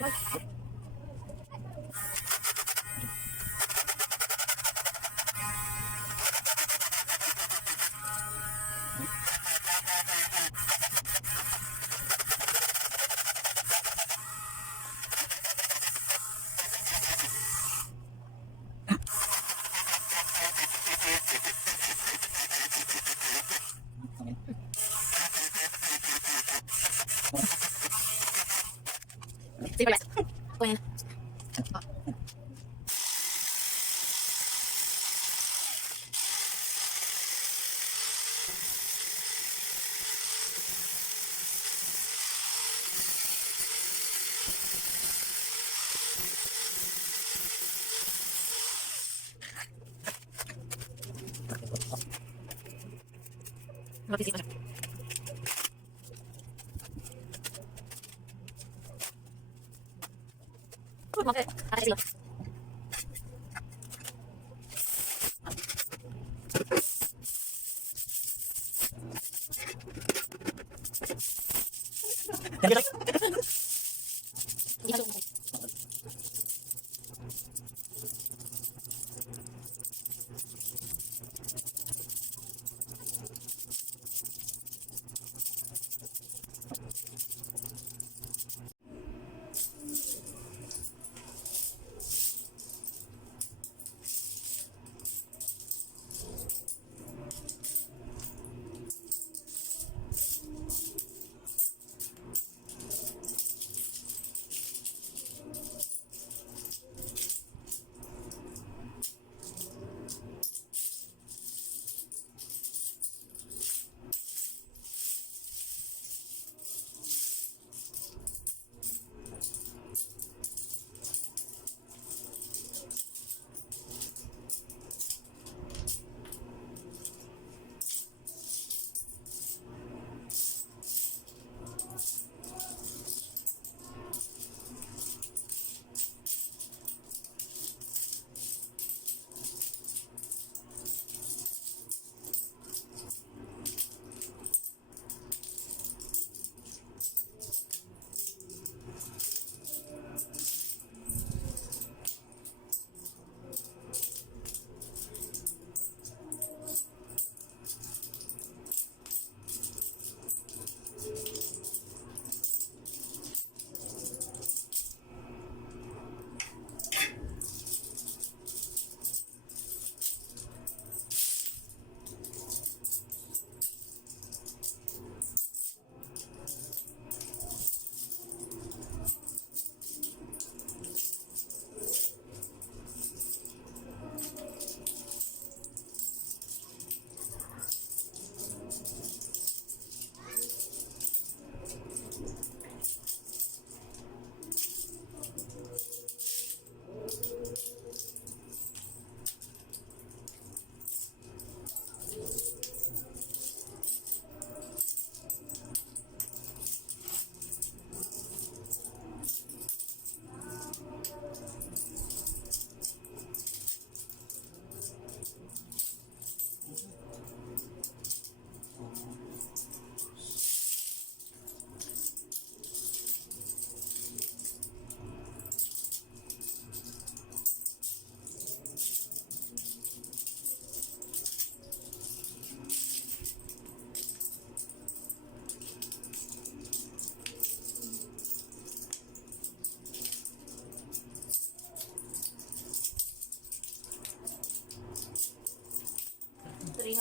Bye. Sige, relax. Okay. Ah, sige. Thank you,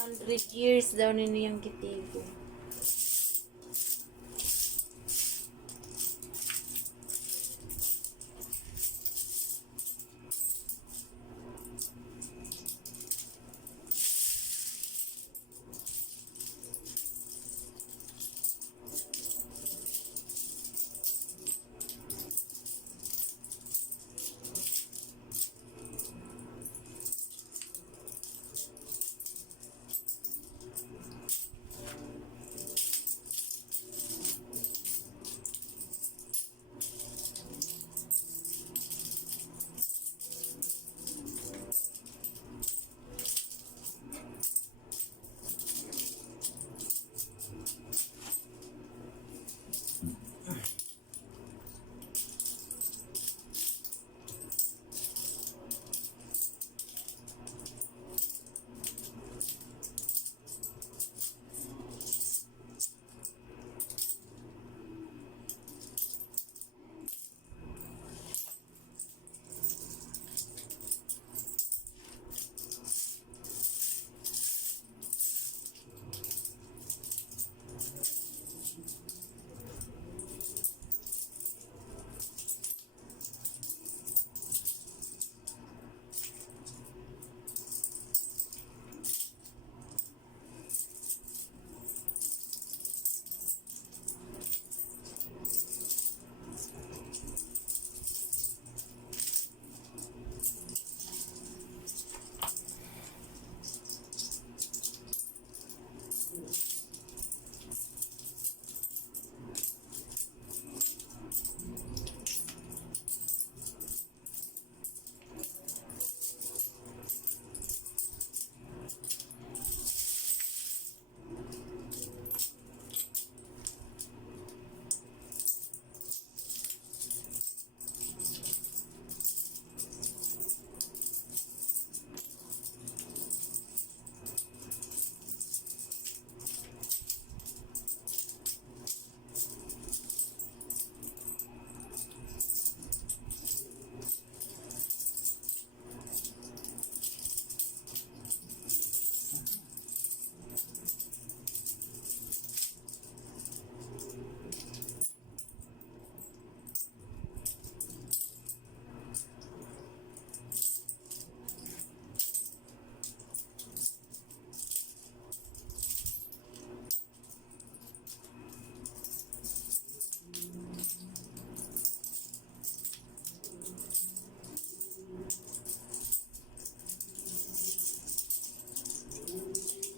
100 years daw ninyo yung kitigo.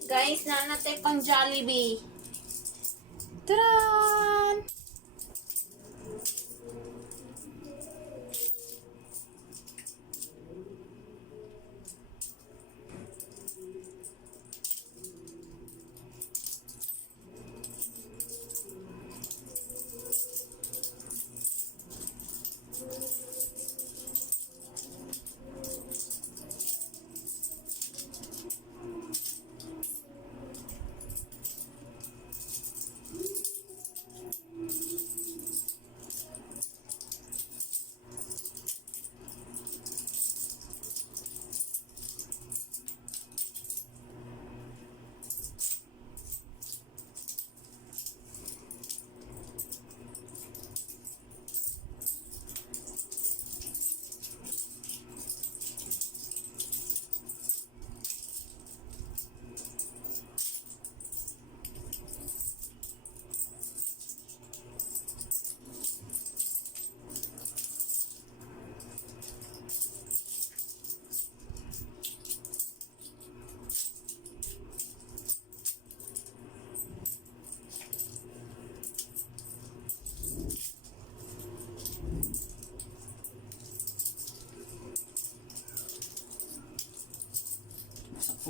Guys, nanatay pang Jollibee. Taran!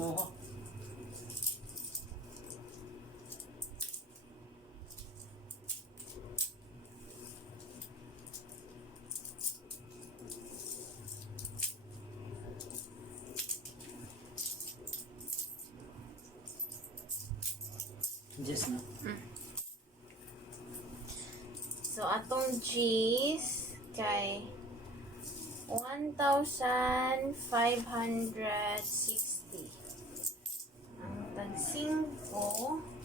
Puho. Just na. So, atong cheese kay 1,560. Ang tag-5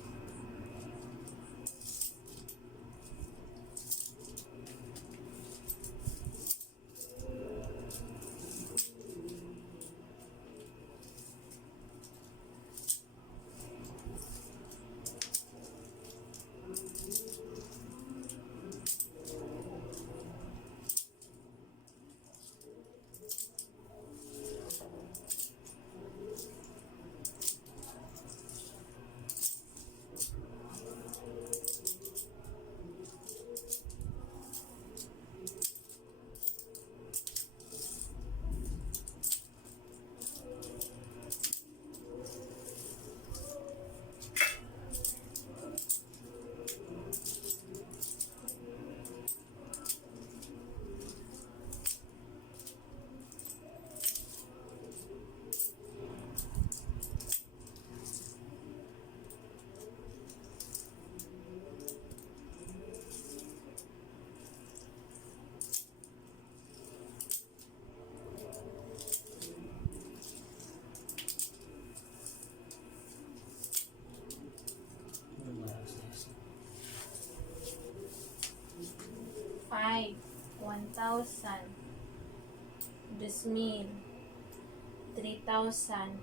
5, 1,000, 2,000, 3,000,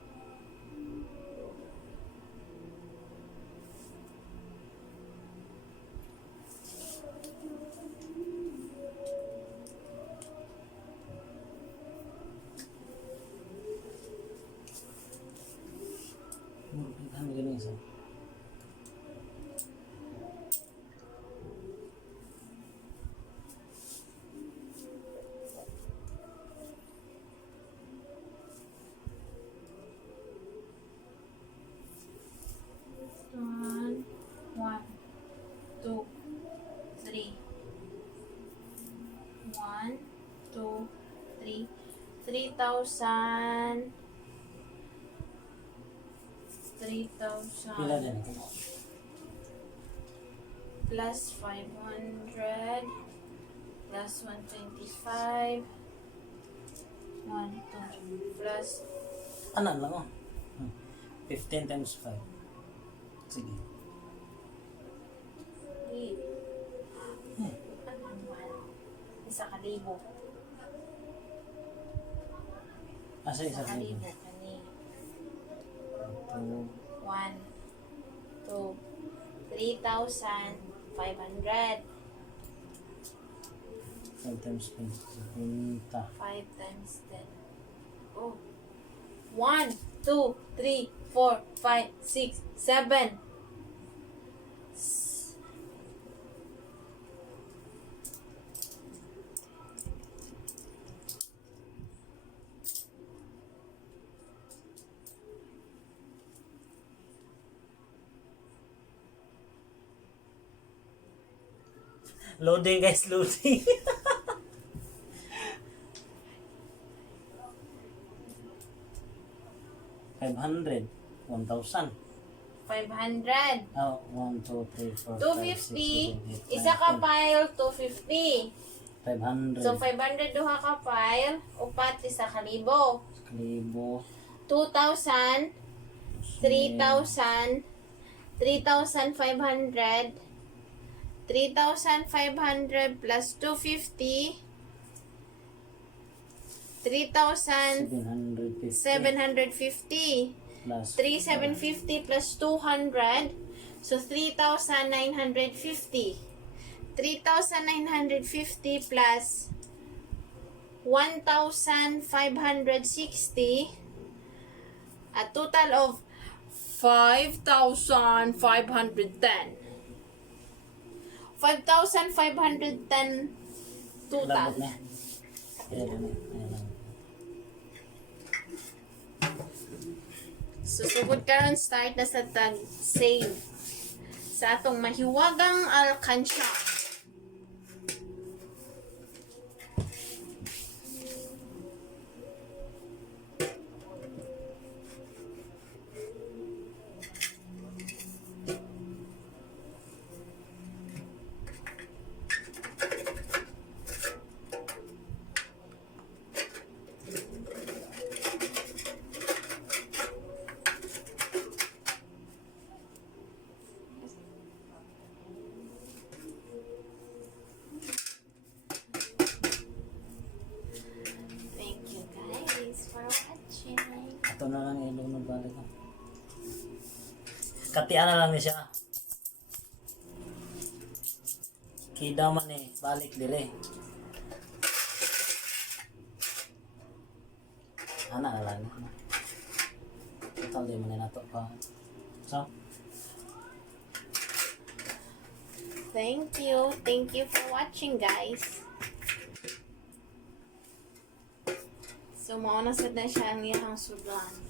3,000 3,000 plus 500 plus 125 1, plus ano lang oh. Hmm. 15 times 5 sige. Wait. Hmm. Isa ka libo. Asa Isa isa kalibo. libo? Kani. Two. One, two, three thousand five hundred. 5 times 20. Punta. Five times ten. Oh. 1, 2, 3, 4, 5, 6, 7. Loading guys, loading. Five hundred. One thousand. 500. Oh, one, two, three, four, five, six, 250. seven, eight, Isa nine, ka ten. file, 250. Five hundred. So, 500 duha ka file. Upat, isa ka libo. Kalibo. 2,000. 3,000. 3,500. 3,500 plus 250. 3,750. Seven hundred fifty. Plus. 3,750 plus 200. So, 3,950. 3,950 plus 1,560. A total of 5,510. 5,510 total. Labot na. Ayan lang. Ayan lang. Susugod karon start na sa tag save sa atong mahiwagang alkansya. Katian na lang ni siya. Kida man eh, balik dire. Ana na lang. Total di man na to pa. So, Thank you. Thank you for watching guys. So, mauna sad na siya ang iyang sudan.